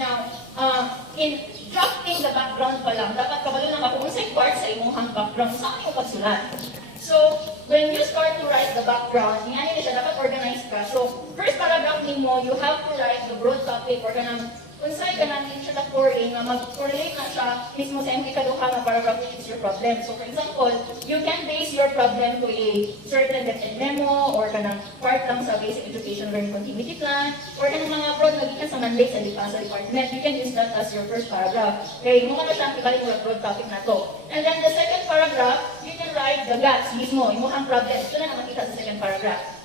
Now, in drafting the background pa lang, dapat kabalo na kung unsay part sa imong background, saan yung pagsulat. So, when you start to write the background, niya siya, dapat organize ka. So, first paragraph nimo, you have to write the broad topic or kanang unsay kanang introductory nga mag-correlate na siya mismo sa imong ikaduha nga paragraph which is your problem. So, for example, you can base your problem to a certain DepEd memo or kanang part lang sa basic education learning continuity plan or kanang mga broad na gikan sa mandate sa DepEd department. You can use that as your first paragraph. Okay, mo na siya ibalik mo broad topic na to. And then the second paragraph, you can write the gaps mismo, imong problem. Ito na makita sa second paragraph.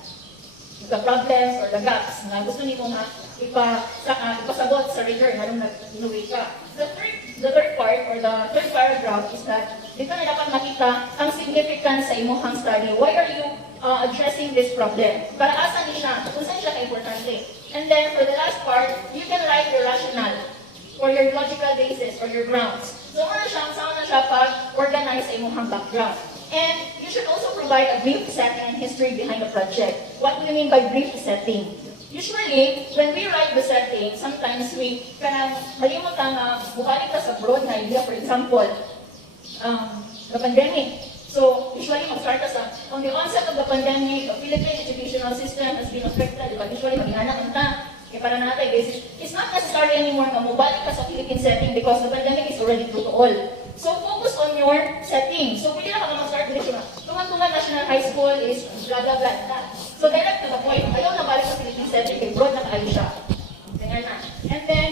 The problems or the gaps na gusto nimo nga ipasabot sa reader halong nag-innovate ka. The third part or the third paragraph is that dito na dapat makita ang significance sa imong study. Why are you addressing this problem? Para asa ni siya, kung saan siya ka-importante. And then for the last part, you can write your rationale or your logical basis or your grounds. So ano siya, saan na siya pag-organize sa imong background. And you should also provide a brief setting and history behind the project. What do you mean by brief setting? Usually, when we write the setting, sometimes we kanang malimutan na buhanin ka sa broad na idea. For example, the pandemic. So, usually mag-start ka sa, on the onset of the pandemic, the Philippine educational system has been affected. Diba? Usually, mag-inanak ka. Kaya para natin, guys, it's not necessary anymore na mabalik ka sa Philippine setting because the pandemic is already true to all. So, focus on your setting. So, pwede na ka mag-start dito na. Tungan-tungan National High School is blah, blah, blah, blah. So, direct to the point. Ayaw na balik sa Philippine setting, kay broad na kaayo siya. Ganyan na. And then,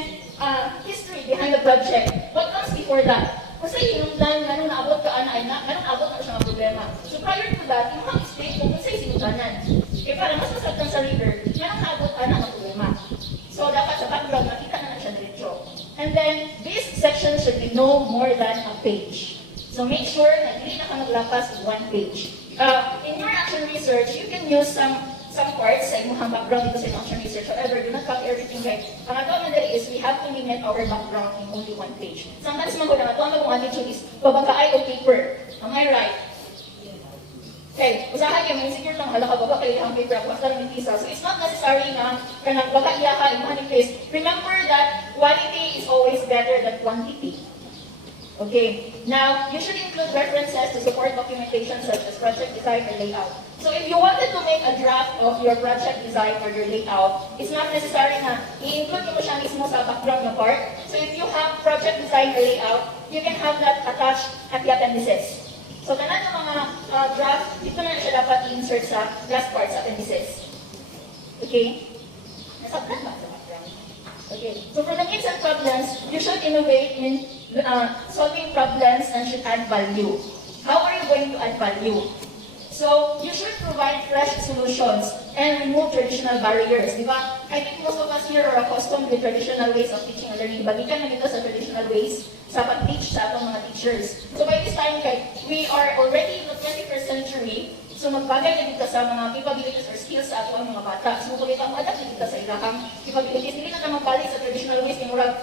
history behind the project. What comes before that? Kasi hinungdan, ganun naabot ka ganun naabot na siya ng problema. So, prior to that, yung explain kung sa'yo sinundanan. Kaya para mas masagtan sa reader, ganun naabot ka ng problema. So, dapat sa background, nakita na siya diretso. And then, this section should be no more than a page. So, make sure na hindi na ka maglapas 1 page. In your action research, you can use some parts sa imong background dito sa action research. However, do not copy everything right. Ang ato man dali is we have to limit our background in only 1 page. Sometimes man ko na ato ang attitude is babagaay o paper. Am I right? Okay, usahay kayo, may insecure lang, hala ka baba kayo ang paper ako, basta rin pisa. So it's not necessary na kanang baka iya ka, imahan yung face. Remember that quality is always better than quantity. Okay, now, you should include references to support documentation such as project design or layout. So if you wanted to make a draft of your project design or your layout, it's not necessary na i-include mo siya mismo sa background na part. So if you have project design or layout, you can have that attached at the appendices. So, tanan ng mga draft, dito na siya dapat i-insert sa last part sa appendices. Okay? Nasabtan ba sa background? Okay. So, for the needs and problems, you should innovate in solving problems and should add value. How are you going to add value? So, you should provide fresh solutions and remove traditional barriers. Di ba? I think most of us here are accustomed with traditional ways of teaching and learning. Bagikan na dito sa traditional ways sa pag-teach sa atong mga teachers. So by this time, we are already in the 21st century, so magbagay na dito sa mga capabilities or skills sa atong mga bata. So kulit ang adapt na dito sa ilahang capabilities. Hindi na naman balik sa traditional ways, kaya murag,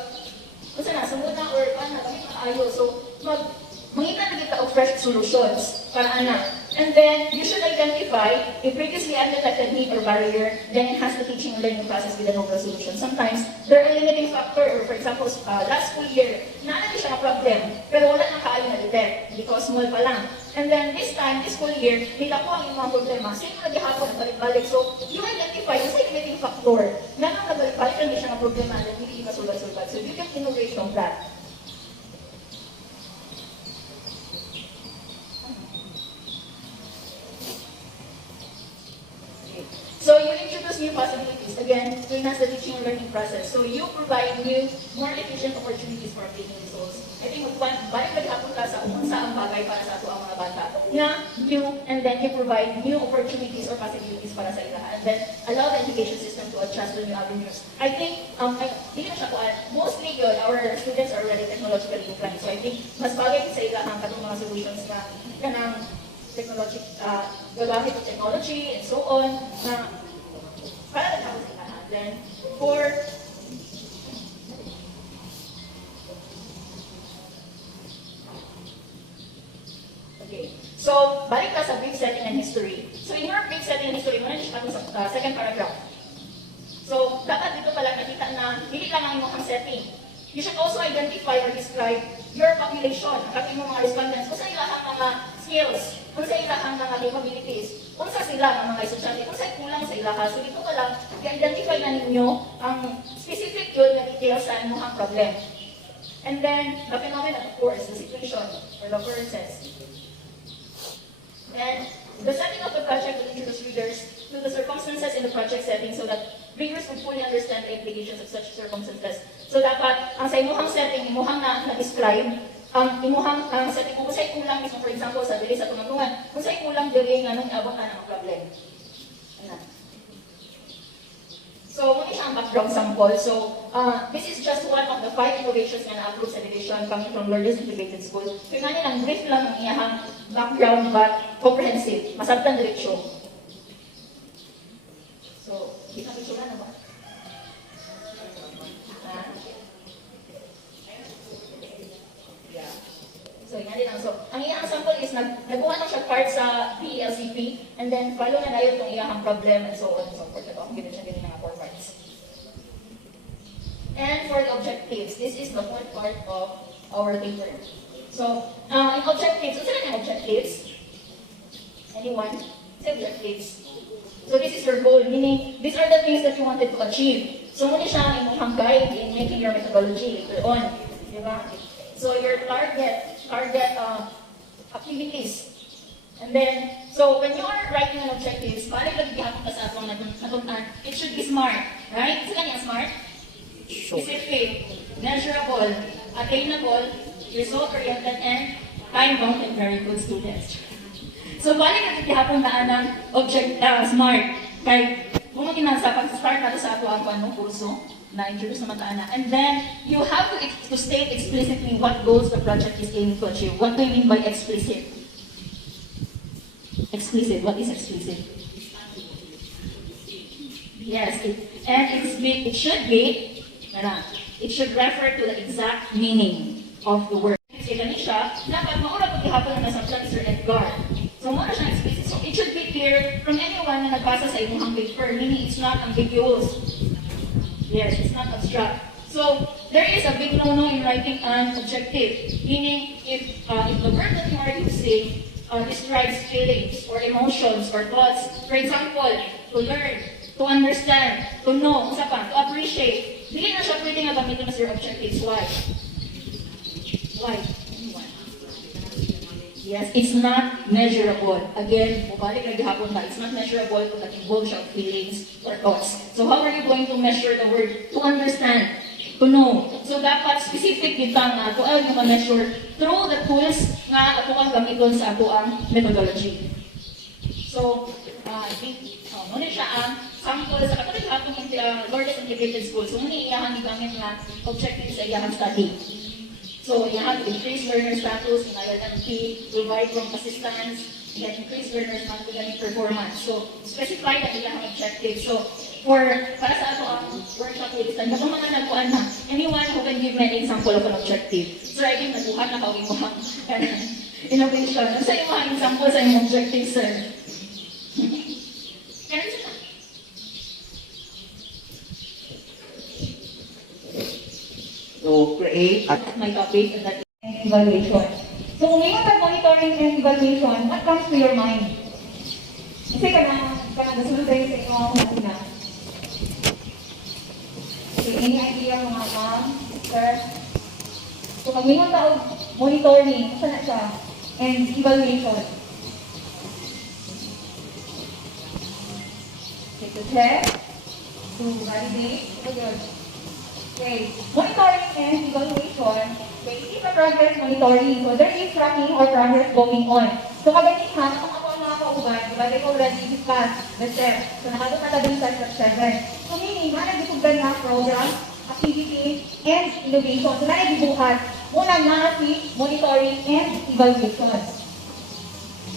kung saan na, sumud na or ano, kami makaayo. So, mangita na dito of fresh solutions para anak. And then, you should identify a previously undetected need or barrier, then enhance the teaching and learning process with a novel solution. Sometimes, there are limiting factor, or for example, last school year, naanap siya ng problem, pero wala nang kaayo na detect, because small pa lang. And then, this time, this school year, nila ko ang mga problema. Sino na gihapon na balik-balik? So, you identify yung sa limiting factor, na nang nabalik-balik lang siya ng problema, na hindi ka sulad-sulad. So, you can innovate from that. So you introduce new possibilities, again, to enhance the teaching and learning process. So you provide new, more efficient opportunities for obtaining results. I think balik maghapon ka sa kung saan bagay para sa ato ang mga bata. Na new, and then you provide new opportunities or possibilities para sa ilaha. And then allow the education system to adjust to new avenues. I think, hindi na siya ko, mostly yun, our students are already technologically inclined. So I think, mas bagay sa ilaha ang katong mga solutions na kanang technology, gagamit of technology, and so on, na para nagtapos sila. Then, for okay. So, balik ka sa brief setting and history. So, in your brief setting and history, muna siya sa second paragraph. So, dapat dito pala nakita na dili lang ang imong setting. You should also identify or describe your population, ang imong mga respondents, kung sa ilahang mga skills, kung sa ilahang mga capabilities, kung sa sila ang mga estudyante, kung sa kulang sa ilaha. So dito ka lang, i-identify na ninyo ang specific yun na details sa imong problem. And then, the phenomenon, of course, the situation or the occurrences. And the setting of the project will introduce readers to the circumstances in the project setting so that readers will fully understand the implications of such circumstances. So dapat, ang sa imuhang setting, imuhang na-describe, ang imuhang setting, kung sa'y kulang mismo, for example, sa dili sa tuntungan, kung sa'y kulang dili nga nung iabot na ng problem. Ano? So, muna siya ang background sample. So, this is just one of the 5 innovations na na-approve sa division coming from Lourdes Integrated School. So, yung lang brief lang ang iyahang background but comprehensive. Masabtan diretsyo. So, kita ko na ba? Yeah. So, yan din lang. So, ang iyahang sample is nagkuha na siya part sa PLCP and then follow na yun itong iyahang problem and so on and so forth. Ito, ganun siya ganun nga 4 parts. And for the objectives, this is the fourth part of our paper. So, in objectives, what's the objectives? Anyone? Say objectives. So this is your goal, meaning these are the things that you wanted to achieve. So muna siya ang imong guide in making your methodology later on. Diba? So your target activities. And then, so when you are writing an objectives, balik lagi gihapon ka sa atong natuntan, it should be smart, right? Isa kanya smart? Specific, measurable, attainable, result-oriented, and time-bound and very good students. So, balik na gihapon na ng smart. Kay, kung makinasa, pag-start natin sa ato ang anong kurso, na-introduce naman taana. And then, you have to state explicitly what goals the project is aiming to achieve. What do you mean by explicit? Explicit. What is explicit? Yes, it should be, it should refer to the exact meaning of the word. Kasi ganun siya, dapat maura paghihapon na nasa Sir Edgar. So, muna siya explicit. So, it should be clear from anyone na nagbasa sa imong paper, meaning it's not ambiguous. Yes, it's not abstract. So, there is a big no-no in writing an objective, meaning if the word that you are using describes feelings or emotions or thoughts, for example, to learn, to understand, to know, to appreciate, hindi na siya pwede nga gamitin as your objectives. Why? Why? Yes, it's not measurable. Again, mubalik na gihapon na, it's not measurable kung nag-involve siya of feelings or thoughts. So how are you going to measure the word? To understand, to know. So dapat specific kita nga, to ay nga ma-measure through the tools nga ato ang gamiton sa ato ang methodology. So, muna siya ang sample sa katulad atong Lourdes Integrated School. So muna iyahan gamit nga objective sa iyahang study. So, you have to increase learner status in ILMP, provide from assistance, and increase learners' academic performance. So, specify na ilang objectives. So, para sa ato ang workshop editan, kung mga nagkuhan na, anyone who can give me an example of an objective. So, I think naguhan na kawin mo ang innovation. Ano sa iyong mga example sa iyong objective, sir? Kaya siya. To create My topic and that is evaluation. So, ngayon sa monitoring and evaluation, what comes to your mind? Kasi nasunod tayo sa inyong una. Okay, any idea mga ma'am, sir? So, pag ngayon taog monitoring, saan na siya? And evaluation. Okay, to check, to validate, okay, monitoring and evaluation, they see the progress monitoring. So there is tracking or progress going on. So kaganihan, kung ako ang mga kauban, diba, they already discussed the steps. So nakadot na dun sa step 7. So meaning, nagdipugdan na program, activity, and innovation. So nagdibuhat, muna na si monitoring and evaluation.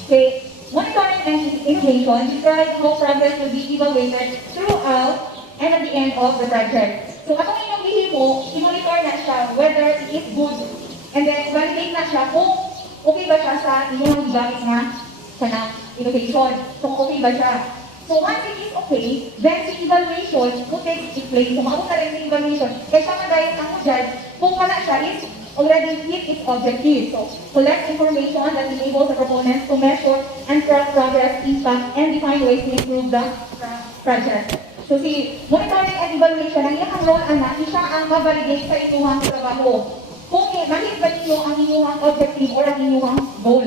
Okay, monitoring and innovation describe how progress will be evaluated throughout and at the end of the project. So atong inyong gihimo, i-monitor na siya whether it is good. And then validate na siya kung okay ba siya sa inyong gamit na innovation. Kung okay ba siya. So once it is okay, then the evaluation will take its place. So maabot na rin yung evaluation. Kaya siya nga dahil ang judge, kung wala siya is already hit its objective. So collect information that enables the proponents to measure and track progress, impact, and define ways to improve the project. So si monitoring and evaluation, ang iyang role ana, siya ang ma-validate sa inyong trabaho. Kung mahit ba ninyo ang inyong objective or ang inyong goal.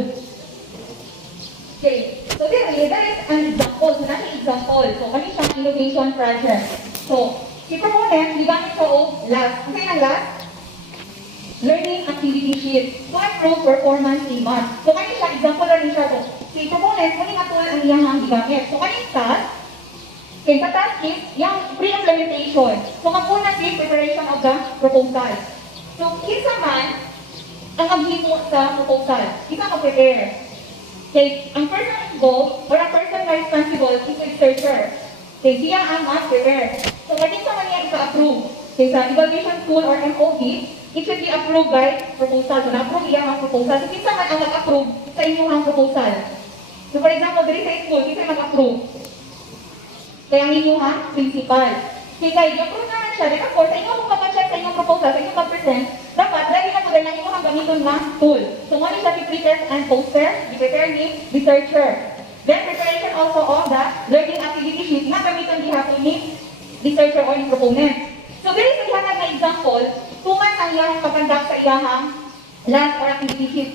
Okay, so there is an example. So nasa example. So kami siyang innovation project. So, si proponent, ligamit siya o last. Kasi ang last, learning activity sheet to improve performance in math. So kami siya, example rin siya. So, si proponent, muli matulad ang iyang gigamit. So kami task, okay, sa task is yung pre-implementation. So magpuna si preparation of the proposal. So, isa man, ang aghimo sa proposal. Isa mag-prepare. Okay, ang person involved or ang person na responsible is the researcher. Okay, siya ang mag-prepare. So, pwede sa niya ika-approve. Okay, sa evaluation tool or MOV, it should be approved by proposal. So, na-approve iya ang proposal. So, kinsa man ang mag-approve sa inyong proposal. So, for example, diri sa school, kinsa mag-approve? Kaya ang inyong principal. Okay, guys, i-approve naman siya. Then, of course, sa inyong mag-check sa inyong proposal, sa inyong mag-present, dapat, ready na po rin ang inyong gamiton na tool. So, muna siya i-prepare and poster, i-prepare ni researcher. Then, preparation also of the learning activity sheet na gamiton gihapon ni researcher or ni proponent. So, dili sa ihanag na example, tuman ang iyang pagkandak sa iyahang last or activity sheet.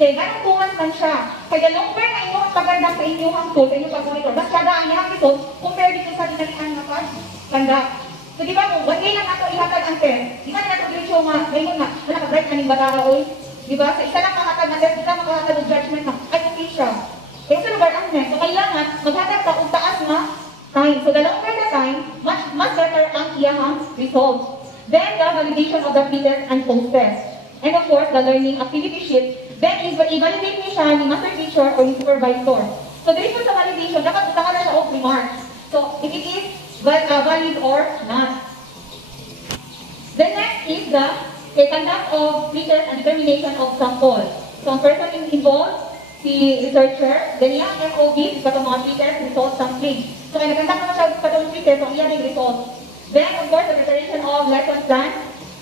Okay, ganun tuman man siya. Kaya longer na inyong pagkandak sa inyong tool, sa inyong pag-monitor, mas kada ang iyang result compared dito sa dinalian na pagkandak. So, di ba kung one day lang ako ihatag ang test, di ba na nato-show nga, ngayon nga, nakabreak na ng batara, oy. Di ba? Sa isa lang makahatag na test, di ka makahatag ng judgment na, ay, okay siya. Kaya sa lugar ang next, so kailangan, maghatag ka kung taas na time. So, the longer the time, much better ang iyahang result. Then, the validation of the pre-test and post-test. And of course, the learning activity sheet, then i-validate niya siya ni master teacher or ni supervisor. So, dito sa validation, dapat utama na siya of remarks. So, if it is valid or not. The next is the conduct of research and determination of sample. So, ang person involved, si researcher, then yung MOV, katong mga pre-test, result, sampling. So, kaya nagkandak naman siya katong pre-test, so iyan yung result. Then, of course, the preparation of lesson plan.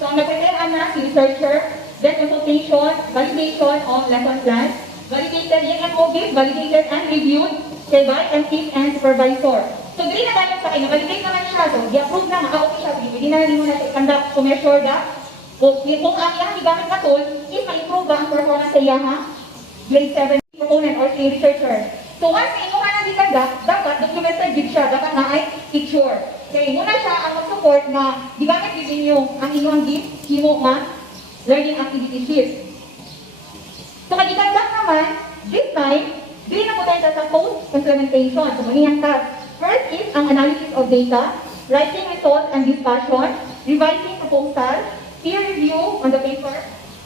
So, ang nag-prepare na si researcher, then consultation, validation of lesson plan. Validated yung MOV, validated and reviewed by MPs and supervisor. So, dili na tayo sa kanya, validate naman siya. So, i-approve na, okay siya. Pwede na rin mo na i-conduct to measure that. Kung ang iyang gigamit na tool, is ma-improve ba ang performance sa iyang grade 7 proponent or si researcher. So, once na inuha na di-conduct, dapat documented din siya. Dapat na ay picture. Kaya muna siya ang mag-support na gigamit din ninyo ang inyong himo nga learning activity sheet. So, kag-conduct naman, this time, dili na po tayo sa post-implementation. So, maniyang task. First is ang analysis of data, writing results and discussion, revising proposal, peer review on the paper,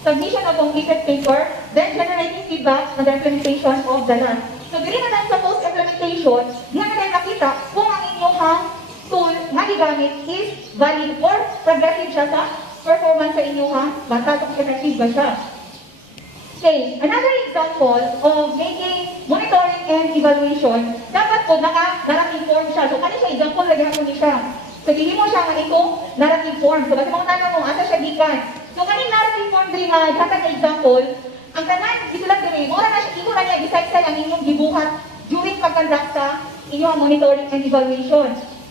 submission of completed paper, then generating feedback on the implementation of the land. So, dili na tayo sa post-implementation, di na tayo makita kung ang inyong tool na gigamit is valid or progressive siya sa performance sa inyong bata kung effective ba siya. Okay, another example of making monitoring and evaluation, dapat po narrative-form siya. So, ano siya, example, lagyan ko niya siya. So, hindi mo siya nga itong narrative-form. So, kasi mga tanong mo, asa siya gikan. So, kaning narrative-form din nga, dapat na example, ang tanan, isulat din mura na siya, imo na niya, isa-isa ang inyong gibuhat during pag-conduct sa inyong monitoring and evaluation.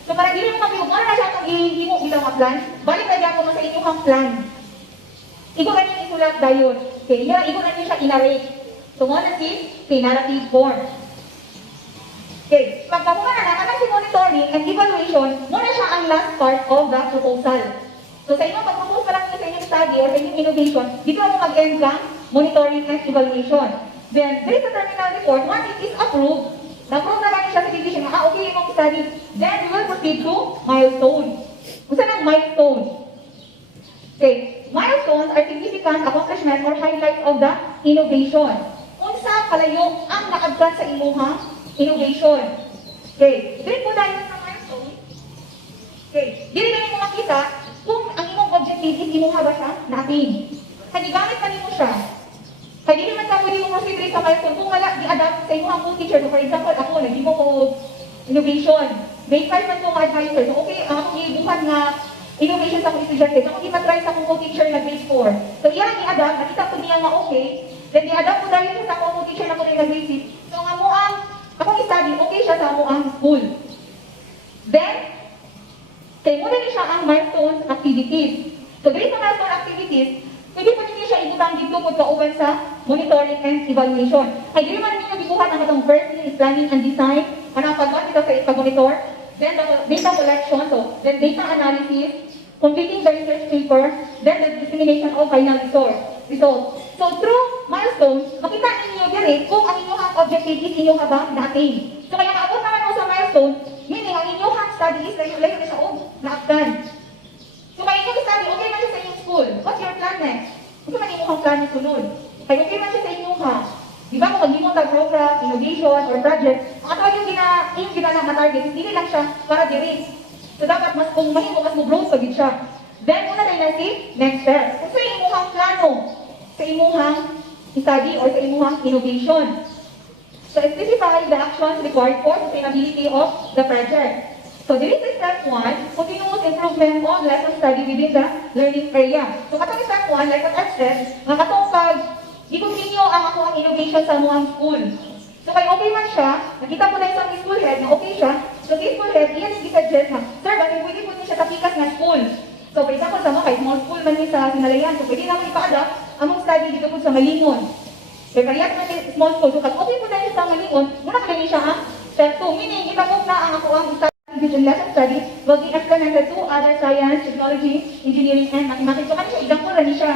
So, para hindi mo mabibog, mura na siya itong ihimo bilang mga plan, balik na diyan mo sa inyong plan. Ito ganyan isulat dayon. Okay, ito ganyan siya inarrange. So, muna si narrative form. Okay, pagkakuha na naman si monitoring and evaluation, muna siya ang last part of the proposal. So, sa inyong pag-propose pa lang sa inyong study or sa inyong innovation, dito mo mag-end lang monitoring and evaluation. Then, there is a terminal report. Once it is approved, na-approve na lang siya sa division, okay yung study, then we will proceed to milestone. Kung saan ang milestone? Okay, milestones are significant accomplishment or highlights of the innovation. Unsa palayo ang naagkan sa imuhang innovation. Okay, dili po tayo sa milestone. Okay, dili na mo makita kung ang imong objective is imuha ba siya natin. Kaya gamit pa nimo siya. Kaya dili man ka pwede mo proceed sa milestone kung wala di-adapt sa imuhang teacher. So, for example, ako, hindi mo ko innovation. Grade 5 man ko advisor. So, okay, ako ibukan nga innovation sa akong estudyante. So, ako ipa-try sa akong co-teacher na grade 4. So, iyan i-adapt, nakita ko niya nga okay. Then, i-adapt ko dahil sa akong co-teacher na ko rin na grade 6. So, nga mo ang, akong study, okay siya sa mo ang school. Then, kaya muna ni siya ang milestone activities. So, dito sa milestone activities, pwede pa ninyo siya ibutang dito kung kauban sa monitoring and evaluation. Ay, di man ninyo dibuhat ang itong first is planning and design, hanapagman kita sa pag-monitor, then the data collection, so then data analysis, completing the research paper, then the dissemination of final results. So through milestones, makita ninyo dire kung ang inyong objective is inyong habang dating. So kaya maabot naman mo sa milestone, meaning ang inyong study is layo na sa naagdan. So kaya inyong study, okay man siya sa inyong school. What's your plan next? Kung man inyong plan na sunod. Kaya okay man siya sa inyong di ba kung mag-imong program, innovation, or project, ang ato yung ginanang na target, hindi lang siya para diri. So dapat mas kung mahimo, mas mo-growth pagid siya. Then, una na si next step. Kung sa imuhang plano, sa imuhang study, or sa imuhang innovation. So, specify the actions required for sustainability of the project. So, this is step 1, continuous improvement of lesson study within the learning area. So, katong step 1, like what I've said, ang katong i-continue ang ako ang innovation sa mga school. So, kay okay man siya, nakita ko na isang school head na okay siya, so this school head, iyan i-suggest na, sir, bakit pwede po niyo siya tapikas na school? So, for example, sa mga kay small school man niya sa Sinalayan, so pwede naman ipa-adapt among study dito po sa Malingon. Kaya kaya naman siya small school, so kung okay po na siya sa Malingon, muna ka na siya ang step 2, meaning itakot na ang ako ang study lesson study will be implemented to other science, technology, engineering, and mathematics. So, kanina siya, example na niya siya.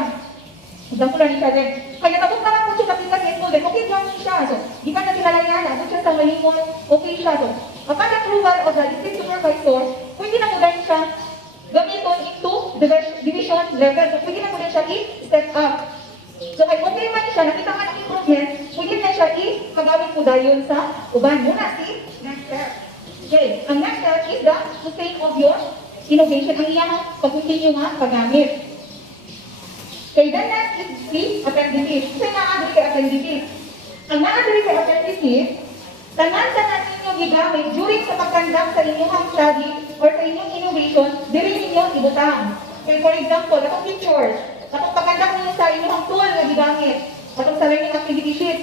Example na niya din. Kaya tapos na lang po siya tapikas sa school, then okay lang siya. So, di pa na Sinalayan, abot siya sa Malingon, okay siya. So, upon approval of the district supervisor, pwede na mo dahil siya gamiton into division level. So, pwede na mo din siya i-step up. So, kay okay man siya, nakita man ang improvement, pwede na siya i-pagawin po dahil sa uban. Muna si next step. Okay, ang next step is the sustain of your innovation. Ang iyang pag-continue nga paggamit. Okay, then next is the appendices. Kasi nga kay appendices. Ang naadiri kay appendices, tanan-tanan ninyo gigamit during sa pagkandak sa inyong study or sa inyong innovation, diri ninyo ibutang. Okay, for example, atong pictures, atong pagkandak ninyo sa inyong tool na gigamit, atong sa learning activity sheet,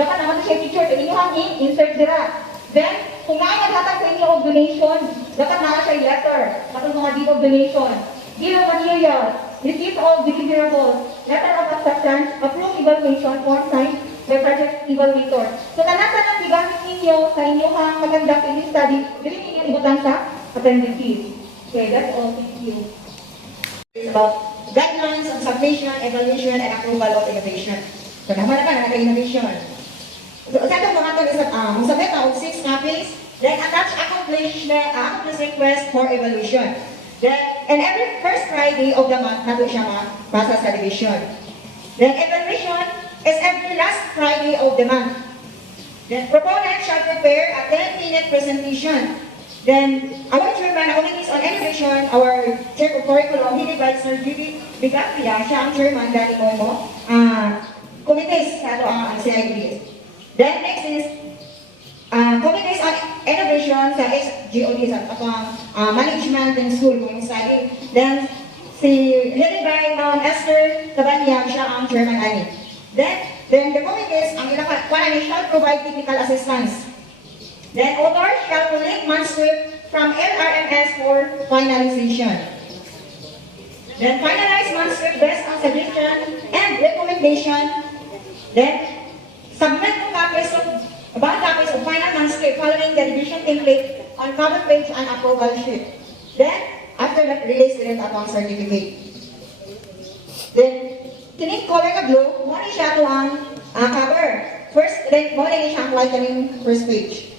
dapat naman siya picture sa inyong insert dira. Then, kung naghatag sa inyo of donation, dapat naa siya letter, atong mga deed of donation, deed of materials, receipt of deliverables, letter of acceptance, approved evaluation, form signed by project evaluator. So, tanan-tanan gigamit ninyo sa inyong maganda sa inyong study, dili ninyo ibutang sa appendices. Okay, that's all. Thank you. About guidelines on submission, evaluation, and approval of innovation. So, naman na naka-innovation. So, sa itong mga ito, submit of 6 copies, then attach accomplish request for evaluation. Then, and every first Friday of the month, nato siya process sa division. Then, evaluation is every last Friday of the month. Then, proponent shall prepare a 10-minute presentation. Then, our chairman, our is on innovation, our chair of curriculum, he divides Sir Judy Bigapia, siya ang chairman, dati mo, committees, sa ang CIDs. Then, next is, committees on innovation sa SGOD, sa management and school kung study. Then, si headed by Esther Tabanyag, siya ang chairman ani. Then the committees, ang ilang shall provide technical assistance. Then, authors shall collect manuscript from LRMS for finalization. Then, finalize manuscript based on suggestion and recommendation. Then, submit to copies of final manuscript following the revision template on cover page and approval sheet. Then, after that, release with upon certificate. Then, tinig color ka blue, muna siya ito ang cover. First, then, muna siya ang white kaning first page.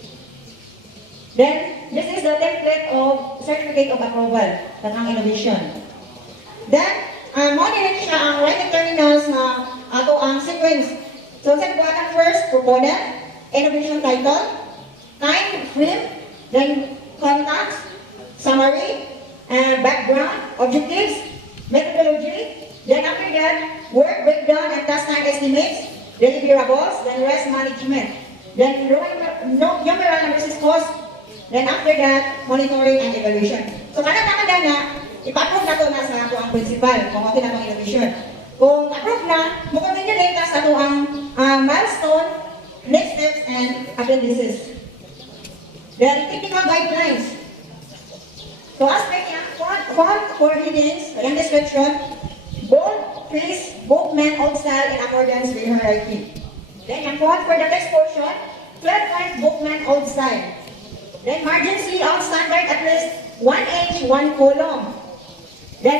Then, this is the template of certificate of approval ng ang innovation. Then, muna siya ang writing terminals na ato ang sequence. So, sa buwan first, proponent, innovation title, time frame, then context, summary, and background, objectives, methodology, then after that, work breakdown and task time estimates, deliverables, then rest management. Then numeral analysis cost, Then after that, monitoring and evaluation. So kada na, ipa-approve na to na sa ato ang principal kung okay na itong innovation. Kung approve na, mukha din na sa ato ang milestone, next steps, and appendices. Then technical guidelines. So as per niya, font for headings, yung description, bold, please, both men, old style, in accordance with hierarchy. Then yung font for the text portion, 12 points, both men, old style. Then margin C on standard at least 1 inch, 1 column. Then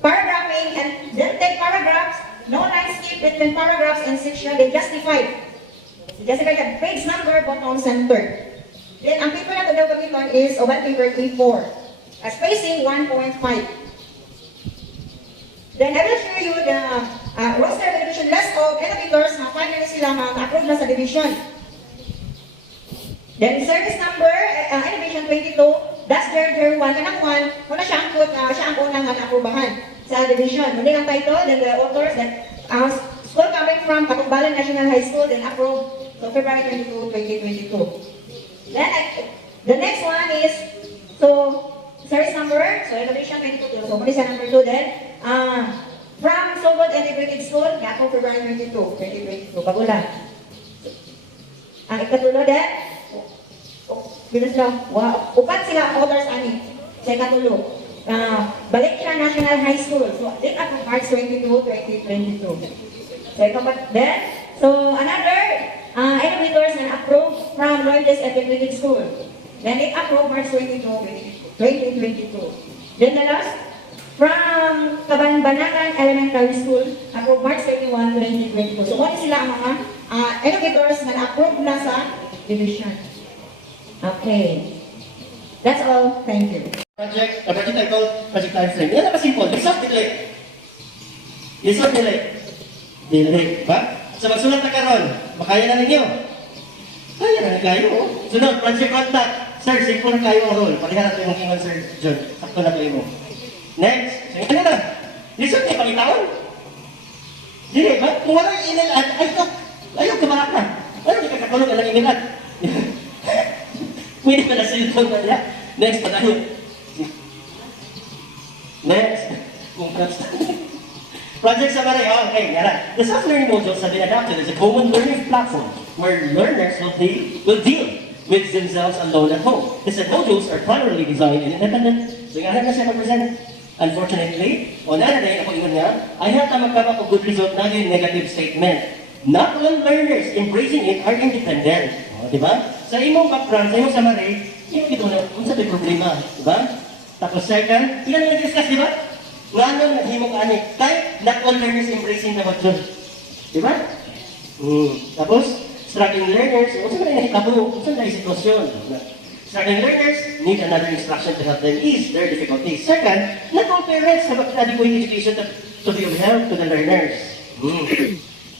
paragraphing, and then take paragraphs, no line skip between paragraphs and section, they justify. Justify the page number, bottom center. Then ang paper na ito daw gamiton is oval paper A4. Spacing 1.5. Then I will show you the roster division list of elevators na finally sila ma-approve na sa division. Then service number, innovation 22, that's their 1 kanang 1, muna siya ang unang na-approbahan sa division. Muli ang title, then the authors, then school coming from Katugbalan National High School, then approved so February 22, 2022. Then the next one is, so service number, so innovation 22, so muli sa number 2 then, from Sobot Integrated School, Yapo February 22, 2022, Pagula. Ang ikatulo din, bilis na, wow, upat sila others ani, sa ikatulo. Balik siya National High School, so date up March 22, 2022. So ikapat din, so another, innovators and approved from Lourdes Integrated School. Then they approved March 22, 2022. Then the last, from Kabanbanagan Elementary School, approved March 21, 2022. So what sila ang mga innovators na approved na sa division. Okay. That's all. Thank you. Project title, project time frame. Yan ang simple. Yes or delay? Yes or delay? Delay. Ba? So magsulat na karon, makaya na ninyo. Kaya na kayo. Sunod, project contact. Sir, simple na kayo ang role. Palihan natin yung ingon, Sir John. Sakto na kayo mo. Next. So yun na. Yes or delay? Pangitawon? Delay ba? Kung wala yung email ad, ayaw kumarak na. Ayaw di ka kakulong ang email ad. Pwede pa na cellphone na niya. Next, patayo. Next. Project summary. Okay, yan na. The self-learning modules have been adapted as a common learning platform where learners will deal with themselves alone at home. These modules are primarily designed and independent. So nga na siya mag-present. Unfortunately, on that day, ako iwan niya, I have to magkama ko good result na yung negative statement. Not all learners embracing it are independent. Di ba? Sa imong background, sa imong summary, yung ito na, kung sabi problema. Di ba? Tapos second, sila naman discuss, di ba? Nga nang naghimong ani, kahit not all learners embracing the module. Di ba? Tapos, struggling learners, kung saan na nakitabo, kung saan na yung sitwasyon. Struggling learners need another instruction to help them ease their difficulties. Second, not all parents have adequate education to be of help to the learners.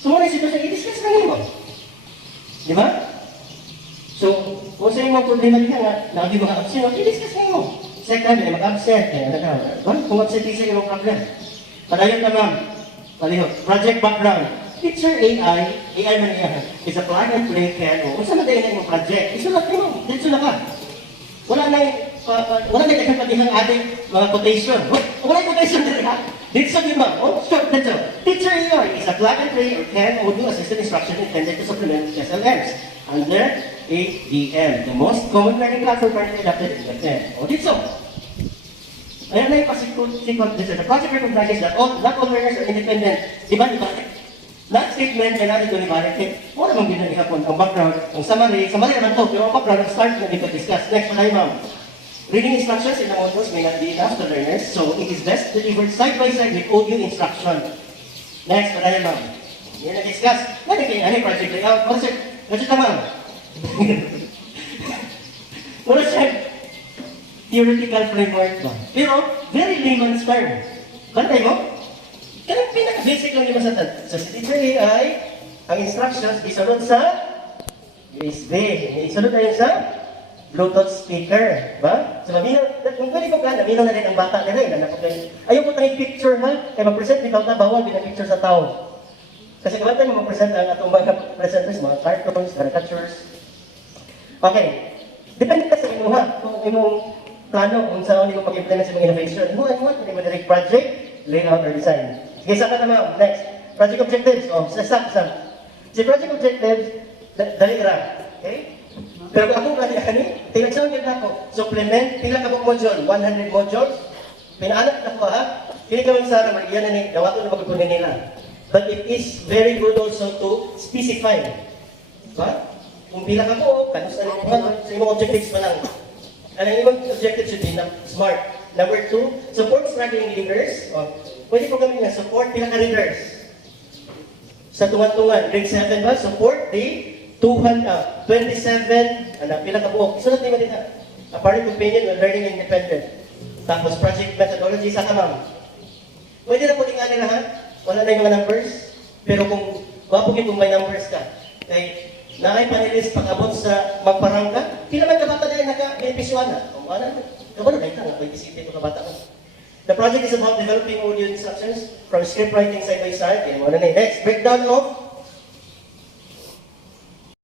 So, muna yung sitwasyon, i-discuss na nyo. Di ba? So, kung sa mga problema niya nga, lagi mga absent, i-discuss na nyo. Second, may mag-absent. Kung absenteeism yung problem. Padayon na ma'am. Palihot. Project background. Teacher AI man niya, is a plug and play can, kung saan na yung project, isulat mo, dito na ka. Wala na yung pagihang ating mga quotation. Wala yung quotation dito ha. Dito sa lima. Short dito. Teacher AI is a plug and play or can or do assisted instruction intended to supplement SLMs under ADM, the most common learning platform currently adopted in the 10. Dito. Ayan na yung pasikot dito. The project recognizes that not all learners are independent. Di ba? That statement ay natin doon ni Marek. Wala mong ginagihapon ang background, ang summary naman to, pero ang background, ang start na dito discuss. Next, tayo ma'am. Reading instructions in the modules may not be enough to learners, so it is best delivered side by side with audio instruction. Next, tayo ma'am. Yan na-discuss. Natin kayo, ano yung project layout? What's it ma'am? Wala siya theoretical framework ba? Pero, very layman's term. Bantay mo? Kaya pinaka-basic lang naman sa teacher AI, ang instructions isunod sa USB. Isunod na yun sa Bluetooth speaker. Ba? So, kung pwede ko ka, naminaw na rin ang bata na rin. Ayaw ko tayong picture ha. Kaya mag-present, ikaw na bawal pinag-picture sa tao. Kasi kabantay mo mag-present ang atong mga presenters, mga cartoons, caricatures. Okay. Depende ka sa imo ha. Kung imong plano kung saan imo pag-implement sa mga innovation. Mo kung imo direct project, layout or design. Sige, saka naman. Next. Project objectives. Oh, stop. Si project objectives, dali ra. Okay? Pero kung ako kaya kani, tinagsaw yun ako. Supplement, pila ka module? 100 modules. Pinaanak na ko ha. Pili ka man sa akin, yan na ni, dawa ko na magpunin nila. But it is very good also to specify. Diba? Kung pila ka po, kanus na sa imong objectives pa lang. Ang imong objective should be smart. Number 2, support struggling leaders. Oh, pwede po kami nga, support pila ka leaders. Sa tungan-tungan, grade 7 ba? Support the 27, pila ka buok. Isunod naman din ha. A party opinion on learning independent. Tapos project methodology sa kamang. Pwede na po din nga nila ha. Wala na yung mga numbers. Pero kung wapugin kung may numbers ka. Kaya naay panelist pag-abot sa magparangka, pila man kabata dahil naka-benepisyon na. Kung ano, kabalo na ito, nag-isipin ito kabata ko. The project is about developing audio instructions from script writing side by side. Kaya wala na. Next, breakdown of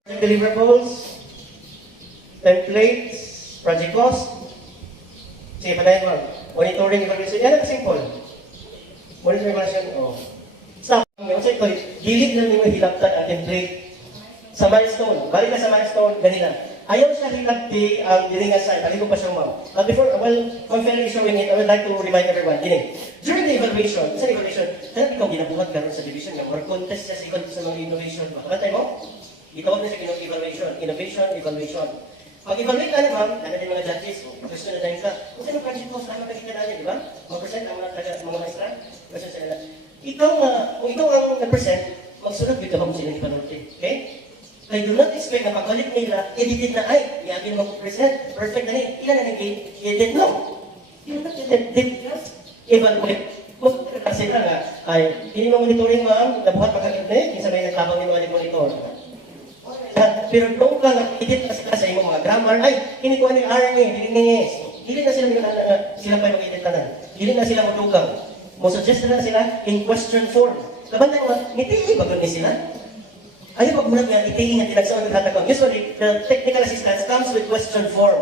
project deliverables, templates, project cost. Sige, panayin mo. Monitoring evaluation. Yan ang simple. Monitoring evaluation. Oh. Sa yung sa ito, hilig lang nyo hilaptan ang template sa milestone. Balik na sa milestone, ganila. Ayaw siya hilagti ang dininga side. Balik ko pa siyang ma'am. But before, Ma'am Ferry is showing it, I would like to remind everyone. Dining. During the evaluation, sa evaluation, kaya ikaw ginabuhat ka rin sa division niya, or contest siya sa mga innovation. Bakit mo? Itawag na siya evaluation. Pag-evaluate ka na ma'am, ano din mga judges, question na dahil ka, kung sino project mo, saan makakita natin, di ba? Mga percent ang mga maestra, question sa nila. Kung ikaw ang nag-present, magsunod dito kung sino ipanuti. Okay? I do not expect na pag-balik nila, edited na, ay, iagin mo present, perfect na niya, ilan na nag-game, edit, no. You not edit, evaluate. Kung kasi na nga, ay, hindi mo monitoring ma'am, nabuhat pagkakit kinsa may naglabang ni mga monitor. Pero kung ka nag-edit na sila sa imong mga grammar, ay, kinikuha ni RNA, hindi na sila pa mag-edit na. Hindi na sila madugang. Mo-suggest na sila in question form. Laban na nga, ngiti, bago ni sila. Ayaw pag muna nga, ngiti nga tinagsaon ng hatagong. Usually, the technical assistance comes with question form.